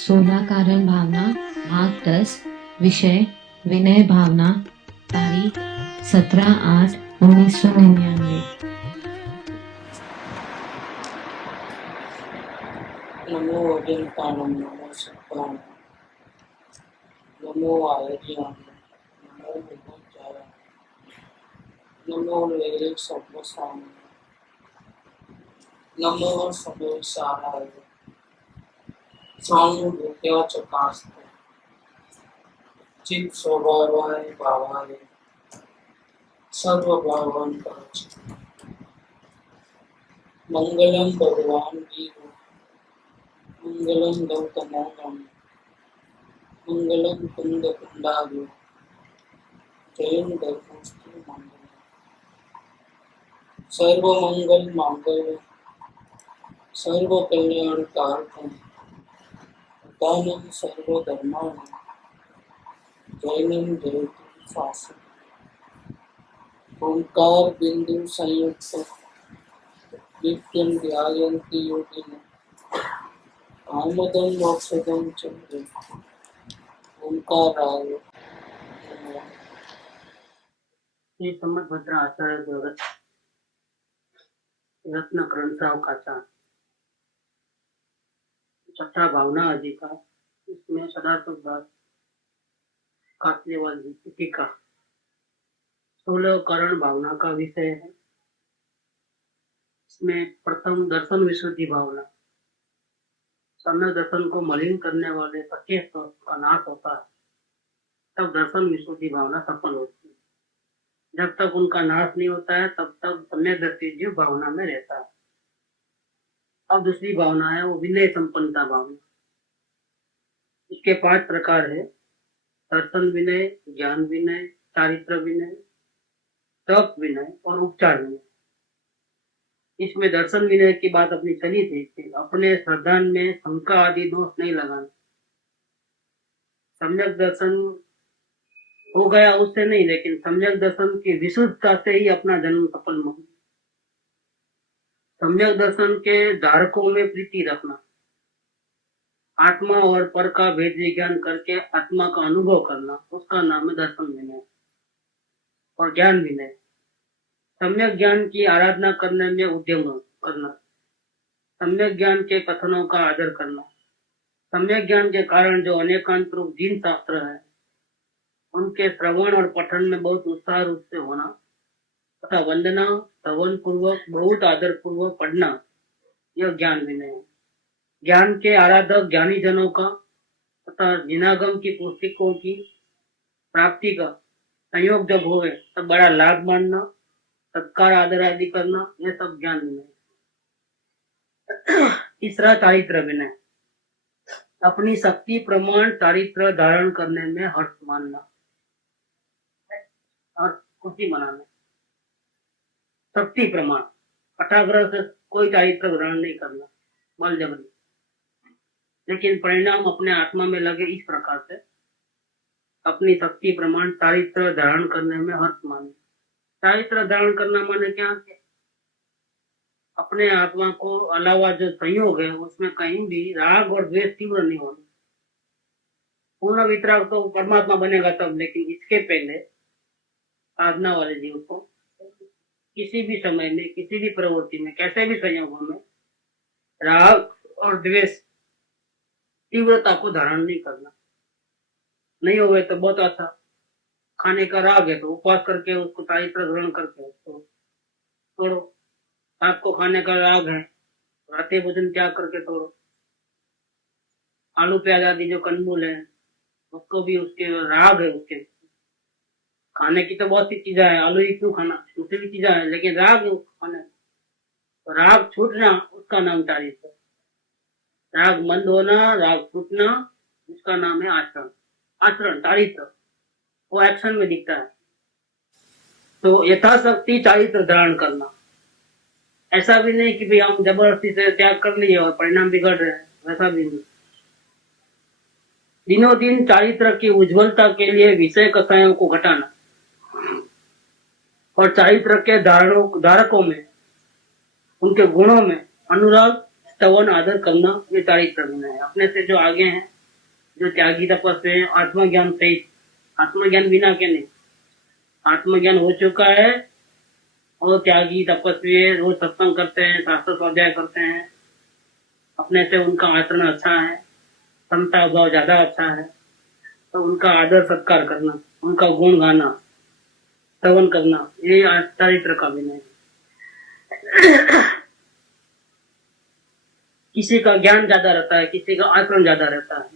16 कारण भावना भाग 10 विषय विनय भावना तारीख 17/8/1999। नमो अजंतानम नमो सत्तानम नमो आयर्याम नमो विभुचारा नमो वेद सर्वसाम नमो सर्वसाराय स्वानुभूत्या चकास्ते चित स्वभावाय भावाय सर्वभावन परच मंगलम भगवान वीर मंगलम गौतमोगम मंगलम कुंद कुंडालु जयं धर्मस्तु मंगलम सर्वमंगल मांगल्य सर्व कल्याण कारकम दानम सर्वधर्माणि जैनम जयतु शासनम ओंकार बिंदु संयुक्त नित्यं ध्यायन्ति योगिनः आमदं मोक्षदं च ओंकाराय नमः। श्री संबतभद्र आचार्य जगत रत्न ग्रंथराव काचा छठा भावना अधिकार, इसमें सदाशिव दास कातलेवाल जी की टीका 16 करण भावना का विषय है। इसमें प्रथम दर्शन विशुद्धि भावना, सम्यक दर्शन को मलिन करने वाले 25 का नाश होता है, तब दर्शन विशुद्धि भावना सफल होती है। जब तक उनका नाश नहीं होता है तब तक सम्यक दर्शी जीव भावना में रहता है। अब दूसरी भावना है वो विनय संपन्नता भावना। इसके 5 प्रकार है: दर्शन विनय, ज्ञान विनय, चारित्र विनय, तप विनय और उपचार विनय। इसमें दर्शन विनय की बात अपनी चली थी कि अपने श्रद्धा में शंका आदि दोष नहीं लगाना। सम्यक दर्शन हो गया उससे नहीं, लेकिन सम्यक दर्शन की विशुद्धता से ही अपना जन्म सफल हो। सम्यक दर्शन के धारकों में प्रीति रखना, आत्मा और पर का भेद विज्ञान करके आत्मा का अनुभव करना, उसका नाम है दर्शन विनय। और ज्ञान विनय, सम्यक ज्ञान की आराधना करने में उद्यम करना, सम्यक ज्ञान के कथनों का आदर करना, सम्यक ज्ञान के कारण जो अनेकांत रूप जीन शास्त्र है उनके श्रवण और पठन में बहुत उत्साह रूप से होना तथा वंदना श्रवण पूर्वक बहुत आदर पूर्वक पढ़ना, यह ज्ञान विनय है। ज्ञान के आराधक ज्ञानी जनों का तथा जिनागम की पुस्तकों की प्राप्ति का संयोग जब होवे तब बड़ा लाभ मानना, सत्कार आदर आदि करना, यह सब ज्ञान विनय। तीसरा चारित्र विनय, अपनी शक्ति प्रमाण चारित्र धारण करने में हर्ष मानना और खुशी मनाना। शक्ति प्रमाण, कटाग्रह से कोई चारित्र ग्रहण नहीं करना, बल जबरी, लेकिन परिणाम अपने आत्मा में लगे इस प्रकार से अपनी शक्ति प्रमाण चारित्र धारण करने में हर्ष मानना। चारित्र धारण करना माने क्या? अपने आत्मा को अलावा जो संयोग है उसमें कहीं भी राग और द्वेष तीव्र नहीं होना। पूर्ण वितराग तो परमात्मा बनेगा तब, लेकिन इसके पहले साधना वाले जीव को किसी भी समय में, किसी भी प्रवृत्ति में, कैसे भी संयोगों में राग और द्वेष तीव्रता को धारण नहीं करना। नहीं होवे तो बहुत अच्छा, खाने का राग है तो उपवास करके उसको चारित्र ग्रहण करके उसको तोड़ो। रात को खाने का राग है, रात्रि भोजन त्याग करके तोड़ो। आलू प्याज आदि जो कंदमूल है उसको भी उसके राग है, उसके खाने की तो बहुत सी चीजें है, आलू ही क्यों खाना, दूसरी भी चीजें है, लेकिन राग है खाने। तो राग छूटना उसका नाम चारित्र। राग मंद होना, राग छूटना, उसका नाम है आचरण। आचरण चारित्र वो एक्शन में दिखता है। तो यथाशक्ति चारित्र धारण करना, ऐसा भी नहीं कि भाई हम जबरदस्ती से त्याग कर लिए और परिणाम बिगड़ रहे हैं, वैसा भी नहीं। दिनों दिन चारित्र की उज्जवलता के लिए विषय कथाओं को घटाना और चारित्र के धारकों में, उनके गुणों में अनुराग स्तवन आदर करना ये चारित्र गुण है। अपने से जो आगे हैं, जो त्यागी तपस्वी है, आत्मज्ञान सहित, आत्मज्ञान बिना के नहीं, आत्मज्ञान हो चुका है और त्यागी तपस्वी है, रोज सत्संग करते हैं, शास्त्र स्वाध्याय करते हैं, अपने से उनका आचरण अच्छा है, क्षमता भाव ज्यादा अच्छा है, तो उनका आदर सत्कार करना, उनका गुण गाना, श्रवण करना, ये चारित्र का विनय है। किसी का ज्ञान ज्यादा रहता है, किसी का आचरण ज्यादा रहता है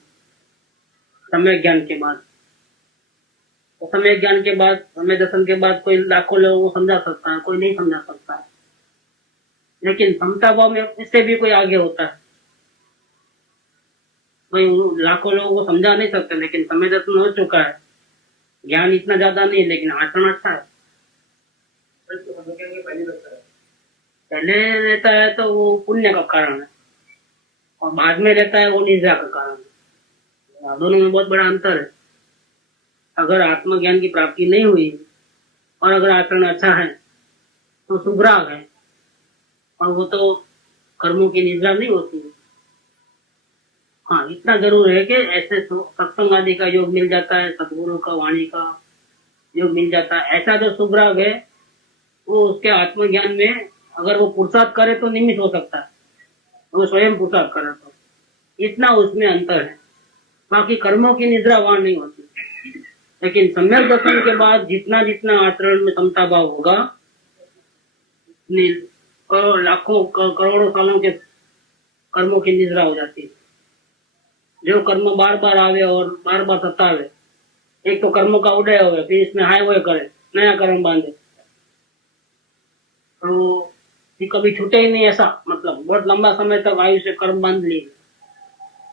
समय ज्ञान के बाद। तो समय ज्ञान के बाद, समय दर्शन के बाद कोई लाखों लोगों को समझा सकता है, कोई नहीं समझा सकता है, लेकिन समता भाव में इससे भी कोई आगे होता है। कोई लाखों लोगों को समझा नहीं सकते, लेकिन समय दर्शन हो चुका है, ज्ञान इतना ज्यादा नहीं लेकिन आचरण अच्छा है। पहले रहता है तो वो पुण्य का कारण है, और बाद में रहता है वो निद्रा का कारण है। दोनों में बहुत बड़ा अंतर है। अगर आत्मज्ञान की प्राप्ति नहीं हुई और अगर आचरण अच्छा है तो सुभराग है, और वो तो कर्मों की निद्रा नहीं होती है। हाँ, इतना जरूर है कि ऐसे सत्संग आदि का योग मिल जाता है, सदगुरु का वाणी का योग मिल जाता है। ऐसा जो सुभराग है वो उसके आत्मज्ञान में अगर वो पुरुषार्थ करे तो निमित्त हो सकता है, वो स्वयं पुरुषार्थ करे तो, इतना उसमें अंतर है। बाकी कर्मों की निद्रा वहां नहीं होती। लेकिन सम्यक दर्शन के बाद जितना जितना आचरण में समता भाव होगा, लाखों करोड़ों सालों के कर्मों की निद्रा हो जाती है। जो कर्म बार बार आवे और बार बार सतावे, एक तो कर्मों का उदय हो, फिर इसमें हाय वो करे, नया कर्म बांधे, तो कभी छूटे ही नहीं। ऐसा मतलब बहुत लंबा समय तक आयुष्य कर्म बांध लिए,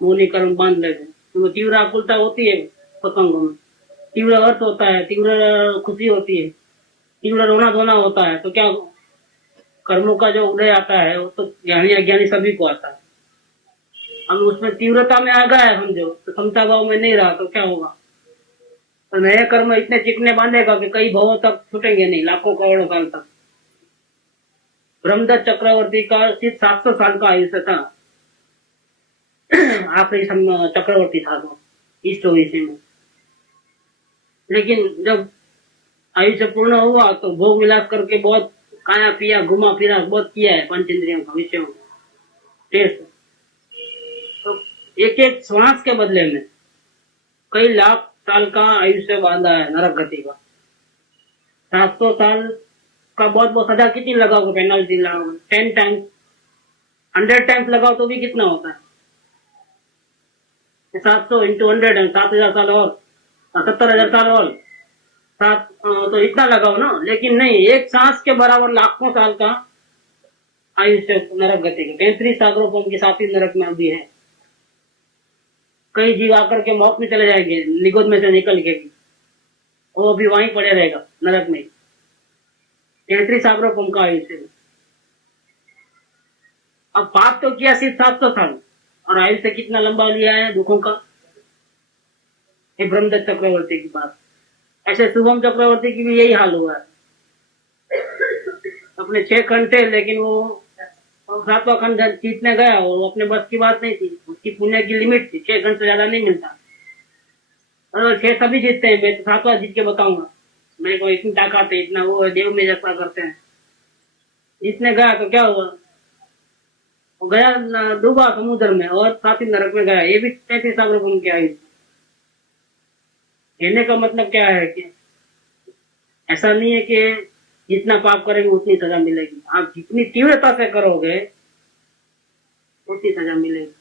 मौनी कर्म बांध लेते, तो तीव्र आकुलता होती है सत्संगों में, तीव्र अर्थ होता है, तीव्र खुशी होती है, तीव्र रोना धोना होता है। तो क्या कर्मों का जो उदय आता है वो तो ज्ञानी अज्ञानी सभी को आता है। अब उसमें तीव्रता में आ गया है समझो, तो समता भाव में नहीं रहा तो क्या होगा? तो नए कर्म इतने चिकने बांधेगा कि कई भावों तक छूटेंगे नहीं, लाखों करोड़ों साल तक। ब्रह्मदत्त चक्रवर्ती का सिर्फ 700 साल का आयुष्य था, आखिरी चक्रवर्ती था तो इस 24 में। लेकिन जब आयुष्य पूर्ण हुआ तो भोग विलास करके बहुत खाया पिया, घुमा फिरा, बहुत किया है पंच इंद्रियों का, विषयों टेस्ट। तो एक एक श्वास के बदले में कई लाख साल का आयुष्य बांधा है नरक गति का। 700 साल का बहुत सजा कितनी लगाओगे, पेनल्टी लगाओगे 10 टाइम्स, 100 टाइम्स लगाओ तो भी कितना होता है? 700 इंटू 100 7,000 साल और 70,000 साल और सात, तो इतना लगाओ ना। लेकिन नहीं, एक सांस के बराबर लाखों साल का आयुष्य नरक गति का। 33 सागरों की साथी नरक में भी है। कई जीव आकर के मौत में चले जाएंगे, निगोद में से निकल के, वो भी वहीं पड़े रहेगा नरक में। 33 सागरों का आयुष्य। अब पाप तो किया सिर्फ 700 साल, और आयुष्य कितना लंबा लिया है दुखों का। ये ब्रह्मदत्त चक्रवर्ती की बात। ऐसे शुभम चक्रवर्ती की भी यही हाल हुआ है। अपने 6 खंड थे, लेकिन वो 7वां खंड जीतने गया, वो अपने बस की बात नहीं थी, उसकी पुण्य की लिमिट थी, 6 खंड से ज्यादा नहीं मिलता। और 6 सभी जीतते हैं, मैं तो 7वां जीत के बताऊंगा, मेरे को इतनी ताकत है, इतना वो देव में जैसा करते हैं। जीतने गया तो क्या हुआ? वो गया डूबा समुद्र में और साथी नरक में गया। ये भी 33 सागरों की आयु। कहने का मतलब क्या है कि ऐसा नहीं है कि जितना पाप करेंगे उतनी सजा मिलेगी। आप जितनी तीव्रता से करोगे उतनी सजा मिलेगी।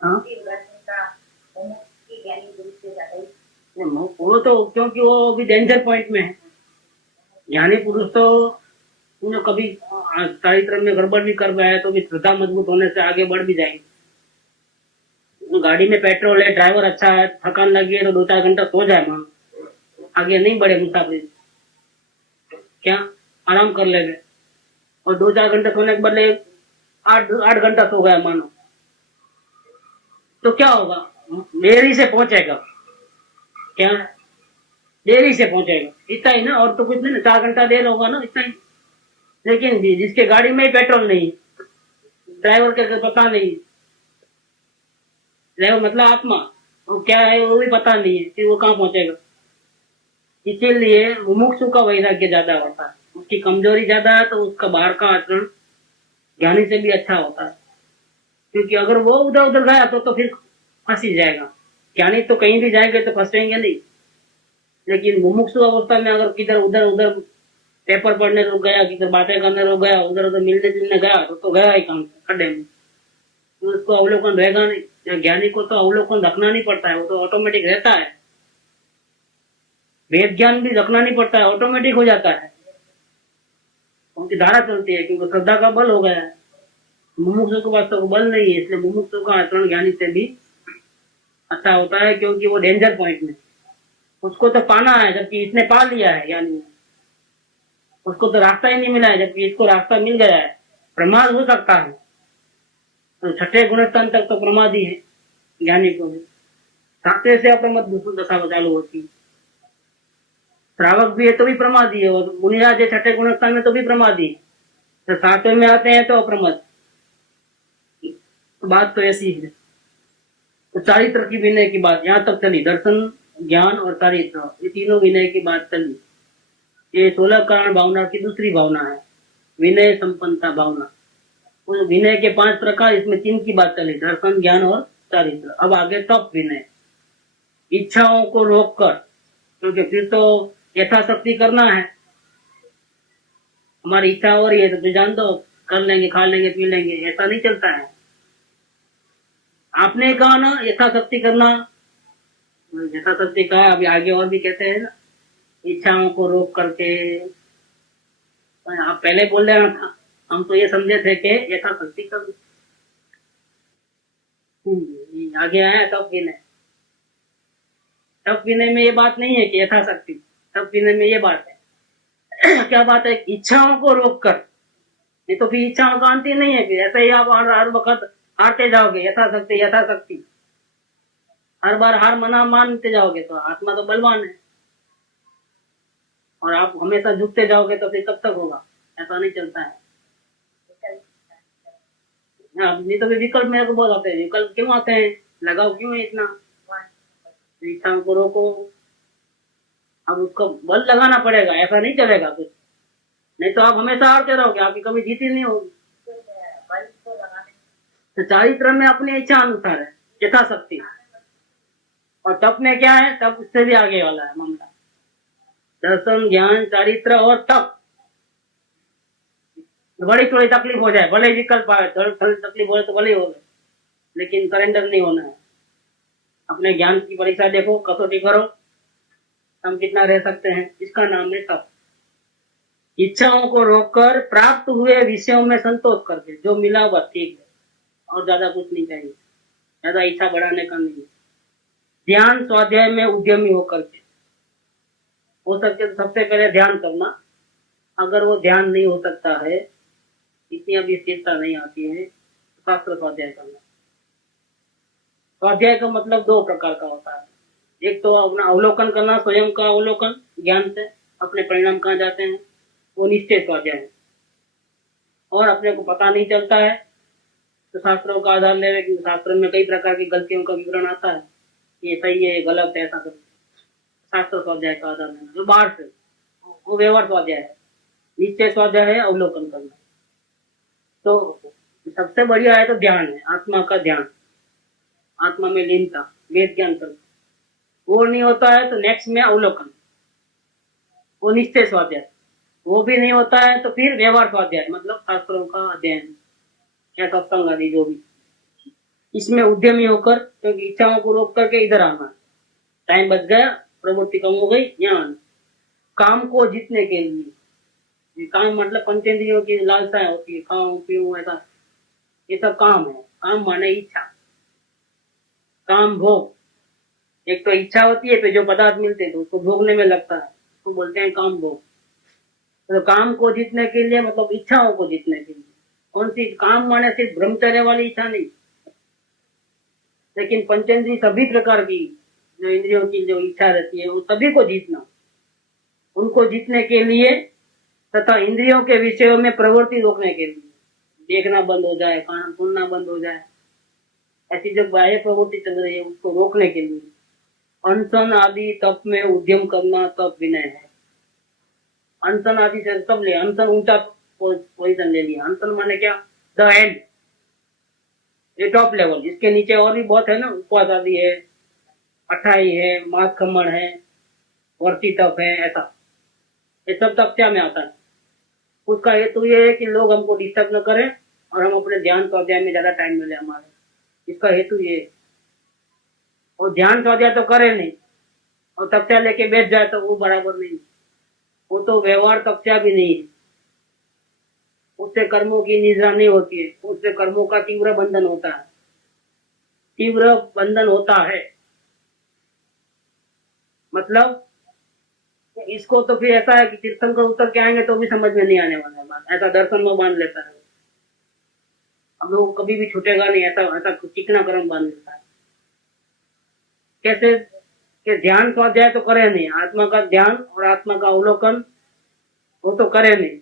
हाँ, वो तो क्योंकि वो अभी डेंजर पॉइंट में है। ज्ञानी पुरुष तो कभी चारित्र में गड़बड़ भी कर रहा है तो भी श्रद्धा मजबूत होने से आगे बढ़ भी जाएंगे। गाड़ी में पेट्रोल है, ड्राइवर अच्छा है, थकान लगी है तो 2-4 घंटा सो जाए, मान आगे नहीं बढ़े मुसाफिर, क्या आराम कर लेंगे। और 2-4 घंटे सोने के बदले 8 घंटा सो गया मानो, तो क्या होगा? देरी से पहुंचेगा। क्या देरी से पहुंचेगा? इतना ही ना, और तो कुछ नहीं ना, 4 घंटा देर होगा ना, इतना ही। लेकिन जिसके गाड़ी में ही पेट्रोल नहीं, ड्राइवर का पता नहीं, ड्राइवर मतलब आत्मा, वो क्या है वो भी पता नहीं है कि वो कहाँ पहुंचेगा। इसीलिए मुमुक्षु का वैराग्य ज्यादा होता है, उसकी कमजोरी ज्यादा है, तो उसका बाहर का आचरण ज्ञानी से भी अच्छा होता है। क्योंकि अगर वो उधर उधर गया तो फिर फंस ही जाएगा। ज्ञानी तो कहीं भी जाएंगे तो फंसेंगे नहीं, लेकिन मुमुक्षु अवस्था में अगर किधर उधर उधर पेपर पढ़ने रुक गया, किधर बातें करने रुक गया, उधर उधर मिलने जुलने गया तो गया ही काम खड्डे में, तो उसको अवलोकन रहेगा नहीं। ज्ञानी को तो अवलोकन रखना नहीं पड़ता है, वो तो ऑटोमेटिक रहता है। वेद ज्ञान भी रखना नहीं पड़ता है, ऑटोमेटिक हो जाता है, उनकी धारा चलती है, क्योंकि श्रद्धा का बल हो गया है। मुमुक्षु के पास तो बल नहीं है, इसलिए मुमुक्षु का आचरण ज्ञानी से भी अच्छा होता है, क्योंकि वो डेंजर पॉइंट में, उसको तो पाना है, जबकि इसने पा लिया है ज्ञानी, उसको तो रास्ता ही नहीं मिला है, जबकि इसको रास्ता मिल गया है। प्रमाद हो सकता है, तो छठे गुणस्थान तक तो प्रमादी है ज्ञानी को भी, सातवें से अप्रमद दशा चालू होती है। श्रावक भी है तो भी प्रमादी है, और मुनिराज है छठे गुणस्थान में तो भी प्रमादी है, तो सातवें में आते हैं तो अप्रमद। तो बात तो ऐसी है। तो चारित्र की विनय की बात यहाँ तक चली, दर्शन, ज्ञान और चारित्र, ये तीनों विनय की बात चली। ये 16 कारण भावना की दूसरी भावना है, विनय संपन्नता भावना। उस विनय के 5 प्रकार, इसमें 3 की बात चली, दर्शन, ज्ञान और चारित्र। अब आगे तप विनय, इच्छाओं को रोककर, क्योंकि फिर तो यथाशक्ति करना है। हमारी इच्छा हो रही है तो जान दो, कर लेंगे, खा लेंगे, पी लेंगे, ऐसा नहीं चलता है। आपने कहा ना यथाशक्ति करना, यथाशक्ति कहा, अभी आगे और भी कहते हैं ना, इच्छाओं को रोक करके। आप पहले बोल रहे था, हम तो ये समझे थे कि यथाशक्ति कर, आगे आया तब विनय। तब विनय में ये बात नहीं है कि यथाशक्ति, तब विनय में ये बात है क्या बात है, इच्छाओं को रोक कर। नहीं तो फिर इच्छाओं का अंत ही नहीं है, फिर ऐसे ही आप हर वक्त हारते जाओगे, यथाशक्ति यथाशक्ति, हर बार हार मना मानते जाओगे तो आत्मा तो बलवान है, और आप हमेशा झुकते जाओगे तो फिर कब तक होगा, ऐसा नहीं चलता है। नहीं तो फिर विकल्प मेरे को बहुत आते हैं, विकल्प क्यों आते हैं, लगाओ क्यों है इतना, इच्छाओं को रोको। अब उसको बल लगाना पड़ेगा, ऐसा नहीं चलेगा कुछ, नहीं तो आप हमेशा हारते रहोगे, आपकी कभी जीत ही नहीं होगी। तो चारित्र में अपनी इच्छा अनुसार है यथाशक्ति, और तप में क्या है, तप उससे भी आगे वाला है मामला, दर्शन, ज्ञान, चारित्र और तप। बड़ी थोड़ी तकलीफ हो जाए, भले विकल्प आए, थोड़ी तकलीफ हो तो भले हो गए, लेकिन सरेंडर नहीं होना है। अपने ज्ञान की परीक्षा देखो, कसौटी करो, हम कितना रह सकते हैं, इसका नाम है तप। इच्छाओं को रोककर प्राप्त हुए विषयों में संतोष करके, जो मिला बस ठीक है, और ज्यादा कुछ नहीं चाहिए, ज्यादा इच्छा बढ़ाने का नहीं। ध्यान स्वाध्याय में उद्यमी होकर के, हो सके तो सबसे पहले ध्यान करना, अगर वो ध्यान नहीं हो सकता है, इतनी अभी स्थिरता नहीं आती है, तो शास्त्र स्वाध्याय करना। स्वाध्याय का मतलब 2 प्रकार का होता है, एक तो अपना अवलोकन करना, स्वयं का अवलोकन ज्ञान से, अपने परिणाम कहाँ जाते हैं, वो निश्चय स्वाध्याय है। और अपने को पता नहीं चलता है तो शास्त्रों का आधार ले, क्योंकि शास्त्र में कई प्रकार की गलतियों का विवरण आता है, ये सही है, गलत है, ऐसा करके शास्त्र स्वाध्याय का आधार लेना। जो बाहर से, वो व्यवहार स्वाध्याय है। निश्चय स्वाध्याय है अवलोकन करना। तो सबसे बढ़िया है तो ध्यान है, आत्मा का ध्यान, आत्मा में लीनता, वेद ज्ञान करना। वो नहीं होता है तो नेक्स्ट में अवलोकन, वो निश्चय स्वाध्याय। वो भी नहीं होता है तो फिर व्यवहार स्वाध्याय, मतलब शास्त्रों का अध्ययन या सत्संग आदि जो भी। इसमें उद्यमी होकर, क्योंकि इच्छाओं को रोक करके इधर आना, टाइम बच गया, प्रवृत्ति कम हो गई, यहाँ आना। काम को जीतने के लिए, काम मतलब पंचेंद्रियों की लालसाएं होती है, खाऊं पीऊं ऐसा, ये सब काम है। काम माने इच्छा, काम भोग। एक तो इच्छा होती है, फिर जो पदार्थ मिलते हैं तो उसको भोगने में लगता है, तो बोलते हैं काम भोग। तो काम को जीतने के लिए मतलब इच्छाओं को जीतने के लिए, कौन सी काम माने सिर्फ ब्रह्मचर्य वाली इच्छा नहीं, लेकिन पंचेंद्रिय सभी प्रकार की जो इंद्रियों की जो इच्छा रहती है वो सभी को जीतना। उनको जीतने के लिए तथा इंद्रियों के विषयों में प्रवृत्ति रोकने के लिए, देखना बंद हो जाए, कान सुनना बंद हो जाए, ऐसी जो बाह्य प्रवृत्ति चल रही है उसको रोकने के लिए अनशन आदि तप में उद्यम करना तप विनय है। अनशन आदि से तब ले, अनशन ऊंचा पोजिशन ले लिया। अनशन माने क्या? द एंड, ये टॉप लेवल। इसके नीचे और भी बहुत है ना, उपवास आदि है, अठाई है, मास खमण है, वर्ती तप है, ऐसा ये सब तपस्या में आता है। उसका हेतु ये है कि लोग हमको डिस्टर्ब न करें और हम अपने ध्यान स्वाध्याय में ज्यादा टाइम मिले हमारे, इसका हेतु ये है। और ध्यान स्वाध्याय तो करे नहीं और तपस्या लेके बैठ जाए तो वो बराबर नहीं, वो तो व्यवहार तपस्या भी नहीं है। उससे कर्मों की निद्रा नहीं होती है, उससे कर्मों का तीव्र बंधन होता है, तीव्र बंधन होता है। मतलब इसको तो फिर ऐसा है कि तीर्थंकर उतर के आएंगे तो भी समझ में नहीं आने वाला है बात, ऐसा दर्शन में बांध लेता है। हम लोग कभी भी छूटेगा नहीं, ऐसा ऐसा चिकना कर्म बांध लेता है। कैसे कि ध्यान स्वाध्याय तो करे नहीं, आत्मा का ध्यान और आत्मा का अवलोकन वो तो करे नहीं,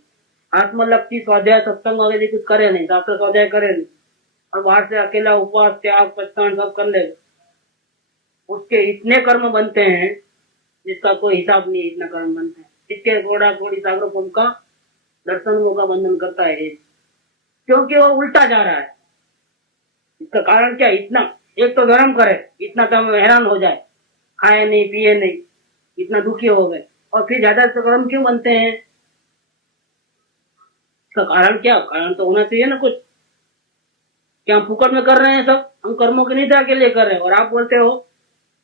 आत्मलक्षी स्वाध्याय सत्संग वगैरह कुछ करे नहीं, शास्त्र स्वाध्याय करे नहीं, और बाहर से अकेला उपवास त्याग पचतान सब कर ले, उसके इतने कर्म बनते हैं जिसका कोई हिसाब नहीं, इतना कर्म बनता है। इसके थोड़ा थोड़ी सागरों का दर्शन का बंधन करता है, क्योंकि वो उल्टा जा रहा है। इसका कारण क्या? इतना एक तो धर्म करे, इतना तो हम हैरान हो जाए, खाए नहीं पिए नहीं, इतना दुखी हो गए, और फिर ज्यादा कर्म क्यों बनते हैं? इसका कारण क्या? कारण तो होना चाहिए ना कुछ। क्या हम फुकट में कर रहे हैं सब? हम कर्मों की निद्रा के लिए कर रहे हैं और आप बोलते हो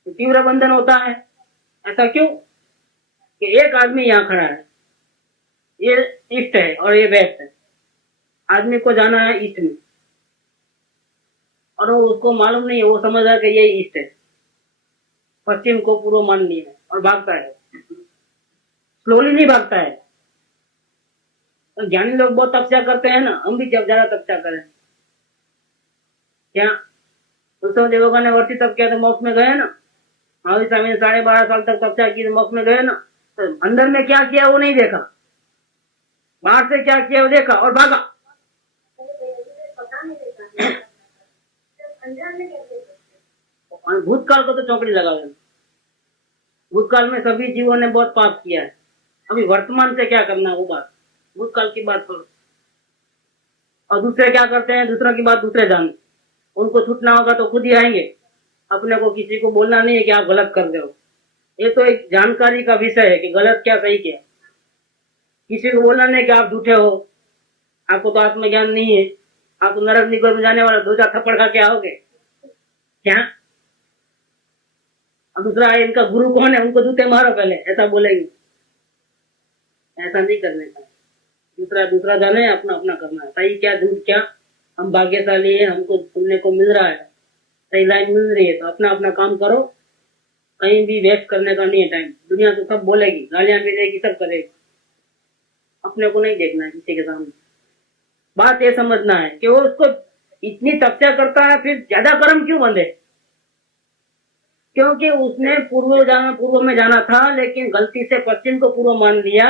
तो तीव्र बंधन होता है। ऐसा क्यों कि एक आदमी यहाँ खड़ा है, ये ईस्ट है और ये वेस्ट है, आदमी को जाना है ईस्ट में और वो उसको मालूम नहीं है, वो समझ रहा है कि ये ईस्ट है, पश्चिम को पूर्व मान लिया है और भागता है। स्लोली नहीं भागता है। तो ज्ञानी लोग बहुत तपस्या करते हैं ना, हम भी जब ज्यादा तपस्या करें। क्या उत्सव देवों ने वर्ती तप किया तो मोक्ष में गए ना, महावीर स्वामी ने 12.5 साल तक तपस्या की तो मोक्ष में गए ना। तो अंदर में क्या किया वो नहीं देखा, बाहर से क्या किया वो देखा और भागा। भूतकाल को तो चौकड़ी लगा देना। भूतकाल में सभी जीवों ने बहुत पाप किया है, अभी वर्तमान से क्या करना वो बात, भूतकाल की बात करो। और दूसरे क्या करते हैं, दूसरों की बात दूसरे जान, उनको छूटना होगा तो खुद ही आएंगे। अपने को किसी को बोलना नहीं है कि आप गलत कर रहे हो, ये तो एक जानकारी का विषय है कि गलत क्या सही क्या। किसी को बोलना नहीं कि आप झूठे हो, आपको तो आत्मज्ञान नहीं है, आप तो नरक निगम में जाने वाला, 2-4 थप्पड़ खा के आओगे क्या? और दूसरा इनका गुरु कौन है, उनको जूते मारो पहले, ऐसा बोलेंगे। ऐसा नहीं करने का, दूसरा दूसरा जाने, अपना अपना करना है। सही क्या झूठ क्या, हम भाग्यशाली है, हमको सुनने को मिल रहा है, सही लाइन मिल रही है, तो अपना अपना काम करो, कहीं भी वेस्ट करने का नहीं है टाइम। दुनिया तो सब बोलेगी, गालियां भी देगी, सब करेगी, अपने को नहीं देखना है किसी के सामने। बात ये समझना है कि वो उसको इतनी तपस्या करता है, फिर ज्यादा कर्म क्यों बंधे? क्योंकि उसने पूर्व में जाना था, लेकिन गलती से पश्चिम को पूर्व मान लिया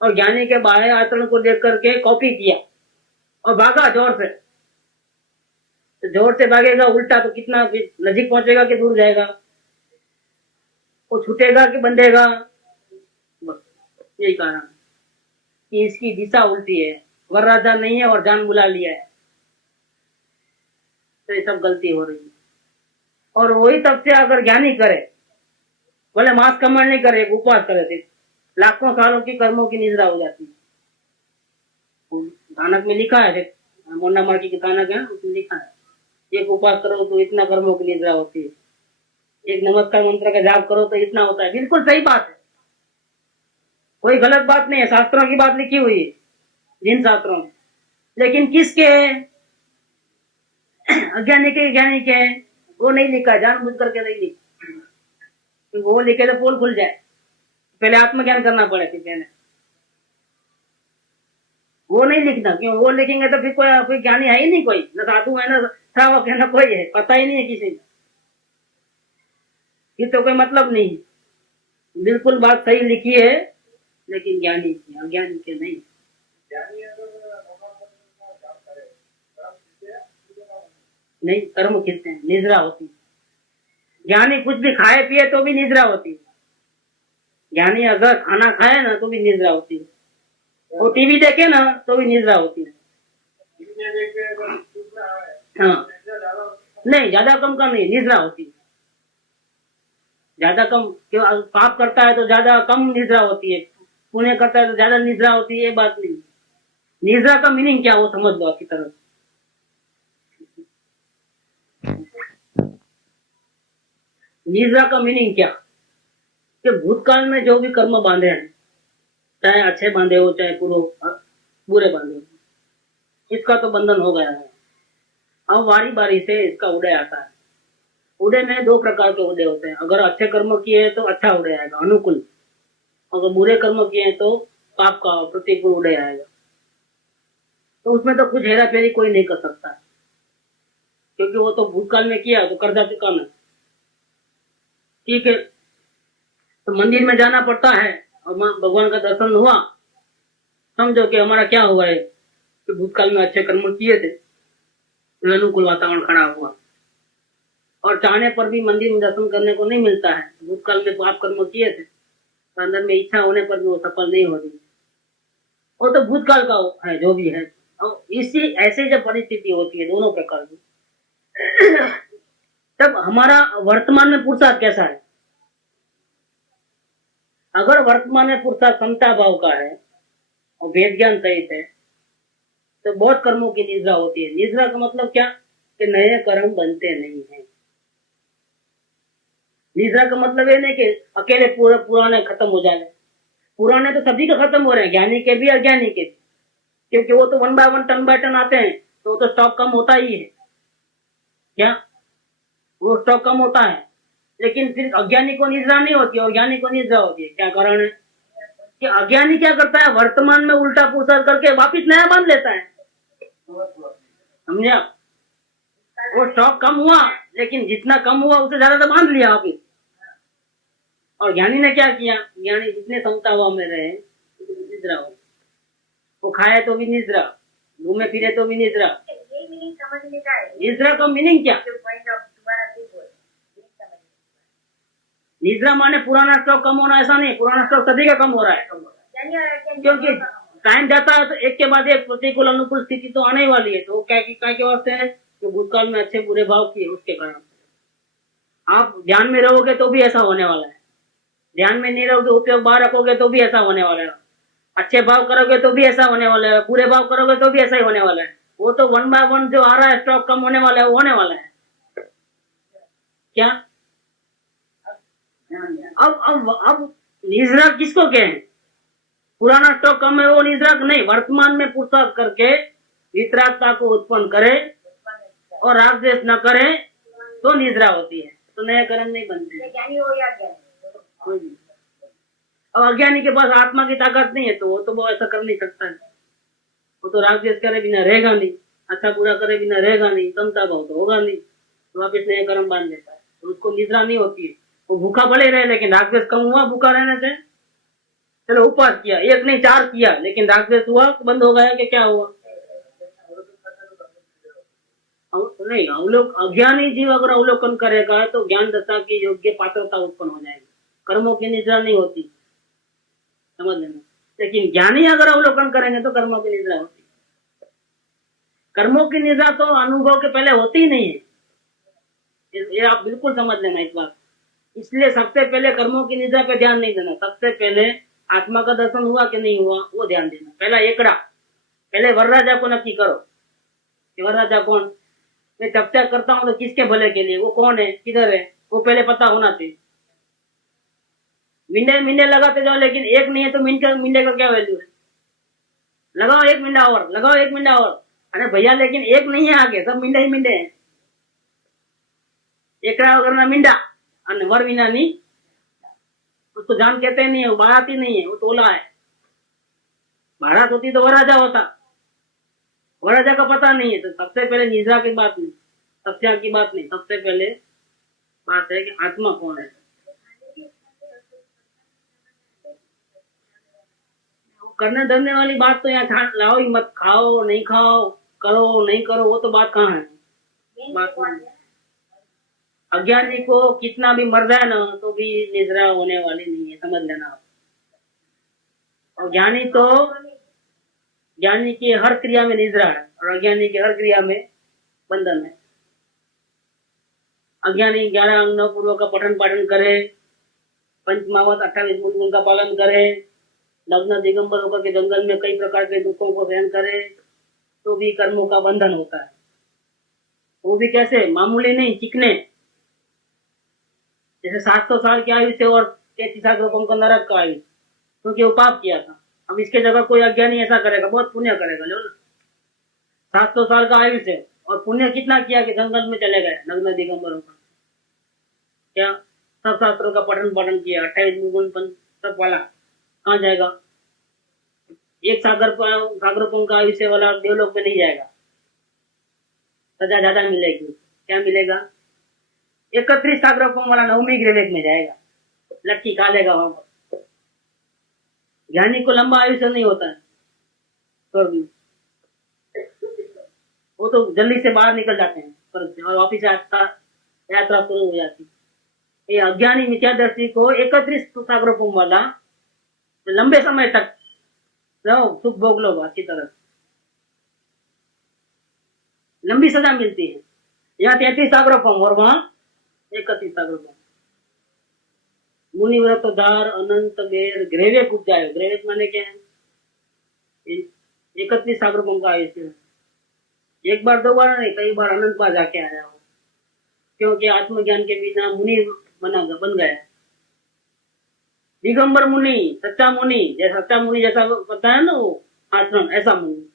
और ज्ञानी के बाह्य आचरण को देख करके कॉपी किया और भागा जोर से। तो जोर से भागेगा उल्टा तो कितना नजीक पहुंचेगा कि दूर जाएगा? वो छूटेगा कि बंधेगा? बस यही कारण कि इसकी दिशा उल्टी है, वरराजा नहीं है और जान बुला लिया है, तो ये सब गलती हो रही है। और वही तपस्या अगर ज्ञानी करे, बोले मांस कमर नहीं करे, उपवास करे, थे लाखों सालों की कर्मों की निद्रा हो जाती है। धानक में लिखा है, मोन्ना मार्की की धानक है, उसमें लिखा है एक उपवास करो तो इतना कर्मों की निद्रा होती है, एक नमस्कार मंत्र का जाप करो तो इतना होता है। बिल्कुल सही बात है, कोई गलत बात नहीं है, शास्त्रों की बात लिखी हुई है जिन शास्त्रों में। लेकिन किसके? अज्ञानी के ज्ञानी के? वो नहीं लिखा, जानबूझ करके नहीं लिखा। तो वो लिखे तो पोल खुल जाए, पहले आत्मज्ञान करना पड़े फिर कहने। वो नहीं लिखना, क्यों? वो लिखेंगे तो फिर कोई ज्ञानी है ही नहीं, कोई न साधु है न श्रावक है, न कोई है, पता ही नहीं है किसी को, ये तो कोई मतलब नहीं है। बिल्कुल बात सही लिखी है, लेकिन ज्ञानी की, अज्ञानी के नहीं। नहीं, कर्म खींचते हैं, निद्रा होती है। ज्ञानी कुछ भी खाए पिए तो भी निद्रा होती है। ज्ञानी अगर खाना खाए ना तो भी निद्रा होती है, वो टीवी देखे ना तो भी निद्रा होती है। हाँ, नहीं, ज्यादा कम का नहीं, निद्रा होती है। ज्यादा कम क्यों, पाप करता है तो ज्यादा कम निद्रा होती है, पुण्य करता है तो ज्यादा निद्रा होती है, ये बात नहीं। निद्रा का मीनिंग क्या वो समझ लो अच्छी तरह। निद्रा का मीनिंग क्या कि भूतकाल में जो भी कर्म बांधे हैं, चाहे अच्छे बांधे हो चाहे बुरे बांधे हो, इसका तो बंधन हो गया है। अब बारी बारी से इसका उदय आता है। उदय में दो प्रकार के उदय होते हैं। अगर अच्छे कर्म किए तो अच्छा उदय आएगा, अनुकूल। अगर बुरे कर्म किए हैं तो पाप का प्रतिकूल उदय आएगा। तो उसमें तो कुछ हेरा फेरी कोई नहीं कर सकता, क्योंकि वो तो भूतकाल में किया तो कर्जा चुकाना। ठीक है, तो मंदिर में जाना पड़ता है और भगवान का दर्शन हुआ, समझो कि हमारा क्या हुआ है कि भूतकाल में अच्छे कर्म किए थे, अनुकूल वातावरण खड़ा हुआ। और चाहने पर भी मंदिर में दर्शन करने को नहीं मिलता है, भूतकाल में पाप कर्म किए थे, तो अंदर में इच्छा होने पर भी वो सफल नहीं होती। वो तो भूतकाल का है जो भी है। और इसी ऐसे जब परिस्थिति होती है दोनों प्रकार की, तब हमारा वर्तमान में पुरुषार्थ कैसा है। अगर वर्तमान में पुरुषार्थ समता भाव का है और वेद ज्ञान सहित है तो बहुत कर्मों की निद्रा होती है। निद्रा का मतलब क्या कि नए कर्म बनते नहीं है। निद्रा का मतलब ये नहीं कि अकेले पूरे पुराने खत्म हो जाए। पुराने तो सभी के खत्म हो रहे हैं, ज्ञानी के भी अज्ञानी के भी, क्योंकि वो तो 1 बाय 1 टन बाय टन आते हैं, तो वो तो स्टॉक कम होता ही है। क्या वो स्टॉक कम होता है, लेकिन फिर अज्ञानी को निद्रा नहीं होती और ज्ञानी को निद्रा होती है। क्या कारण है कि अज्ञानी क्या करता है, वर्तमान में उल्टा पुरुषार्थ करके वापिस नया बांध लेता है। समझा, वो स्टॉक कम हुआ लेकिन जितना कम हुआ उससे ज्यादा तो बांध लिया वापिस। और ज्ञानी ने क्या किया, ज्ञानी जितने समता भाव में रहे निद्रा हो, वो खाए तो भी निद्रा, घूमे फिरे तो भी निद्रा। निद्रा का मीनिंग क्या, निद्रा माने पुराना स्टॉक कम होना ऐसा नहीं, पुराना स्टॉक सभी का कम हो रहा है, क्योंकि टाइम जाता है तो एक के बाद एक प्रतिकूल अनुकूल स्थिति तो आने वाली है। तो क्या के वास्ते है कि भूतकाल में अच्छे बुरे भाव किए, उसके कारण आप ध्यान में रहोगे तो भी ऐसा होने वाला है, ध्यान में नहीं रहोगे उपयोग बाहर रखोगे तो भी ऐसा होने वाला है, अच्छे भाव करोगे तो भी ऐसा होने वाला है, बुरे भाव करोगे तो भी ऐसा ही होने वाला है। वो तो 1 बाय 1 जो आ रहा है स्टॉक कम होने वाला है, वो होने वाला है। क्या अब निद्रा किसको कहें, पुराना स्टॉक कम है वो निद्रा नहीं, वर्तमान में पुरुषार्थ करके वितरागता को उत्पन्न करे और राग द्वेष न करे तो निद्रा होती है। तो नए कर्म नहीं बनते। अब अज्ञानी के पास आत्मा की ताकत नहीं है तो वो तो ऐसा कर नहीं सकता है। वो तो राग द्वेष करे बिना रहेगा नहीं, अच्छा बुरा करे बिना रहेगा नहीं, समता भाव तो होगा नहीं, तो वापिस नए कर्म बांध लेता है, तो उसको निद्रा नहीं होती है। वो भूखा भले रहे लेकिन राग द्वेष कम हुआ भूखा रहने से। चलो उपवास किया, 1 नहीं 4 किया, लेकिन राग द्वेष हुआ बंद हो गया कि क्या हुआ। नहीं, अज्ञानी जीव अगर अवलोकन करेगा तो ज्ञान दशा की योग्य पात्रता उत्पन्न हो जाएगी, कर्मों की निद्रा नहीं होती, समझ लेना। लेकिन ज्ञानी अगर अवलोकन करेंगे तो कर्मों की निद्रा होती। कर्मों की निद्रा तो अनुभव के पहले होती ही नहीं है, ये आप बिल्कुल समझ लेना इस बात। इसलिए सबसे पहले कर्मों की निद्रा पे ध्यान नहीं देना, सबसे पहले आत्मा का दर्शन हुआ कि नहीं हुआ वो ध्यान देना। पहला एकड़ा, पहले वरराजा को नक्की करो कि वरराजा कौन, मैं चर्चा करता हूँ तो किसके भले के लिए, वो कौन है किधर है वो पहले पता होना चाहिए। मिंडे लगाते जाओ लेकिन एक नहीं है तो मिंडे का क्या वैल्यू है। लगाओ 1 मिंडा और, लगाओ 1 मिंडा और, अरे भैया लेकिन एक नहीं है आगे, सब मिंडे ही मिंडे हैं। एकड़ा वगैरह मिंडा और वर विना नहीं, उसको जान कहते नहीं है, वो बारात ही नहीं है, वो तोला है। बारात होती तो वरराजा होता, वरराजा का पता नहीं है। तो सबसे पहले निद्रा की बात नहीं, सत्या की बात नहीं, सबसे पहले बात है कि आत्मा कौन है। करने धरने वाली बात तो यहाँ लाओ ही मत, खाओ नहीं खाओ, करो नहीं करो, वो तो बात कहाँ है। बात नहीं। अज्ञानी को कितना भी मर जाए ना तो भी निद्रा होने वाली नहीं है, समझ लेना। और ज्ञानी की हर क्रिया में निद्रा है और अज्ञानी की हर क्रिया में बंधन है। अज्ञानी 11 अंगों पूर्व का पठन पाठन करे, पंचमावत 28 गुण का पालन करे, नग्न दिगंबर होकर के जंगल में कई प्रकार के दुखों को सहन करे, तो भी कर्मों का बंधन होता है। वो भी कैसे, मामूली नहीं, चिकने। जैसे 700 साल की आयु से और 33 अग्रकों का नरक का आयु, क्योंकि वो पाप किया था। अब इसके जगह कोई अज्ञानी ऐसा करेगा, बहुत पुण्य करेगा, लो ना। 700 साल का आयु से और पुण्य कितना किया कि जंगल में चले गए नग्न दिगंबर होकर, क्या सब शास्त्रों का पठन पाठन किया, 28 गुण सब वाला, कहाँ जाएगा? एक सागरकों का आयुष्य वाला देवलोक में नहीं जाएगा, सजा ज्यादा मिलेगी। क्या मिलेगा? 31 सागरकों वाला नवमी ग्रेवेक में जाएगा, लटकी खा लेगा वहां पर। ज्ञानी को लंबा आयुष्य नहीं होता है स्वर्ग में, वो तो जल्दी से बाहर निकल जाते हैं स्वर्ग से और वापिस यात्रा शुरू हो जाती है। ये अज्ञानी मिथ्या दृष्टि को 31 सागरकों वाला लंबे समय तक रहो, सुख भोग लो अच्छी तरह, लंबी सजा मिलती है। यहाँ 33 सागरकों और वहां 31 सागरकों। मुनिव्रत धार अनंत बेर ग्रेवेक उपजाए। ग्रेवेक माने क्या है? 31 सागरकों का आयुष्य, एक बार दो बार नहीं, कई बार अनंत बार जाके आया हो, क्योंकि आत्मज्ञान के बिना मुनि बन गया। दिगंबर मुनि, सच्चा मुनि, जैसा पता है ना वो आचरण, ऐसा मुनि।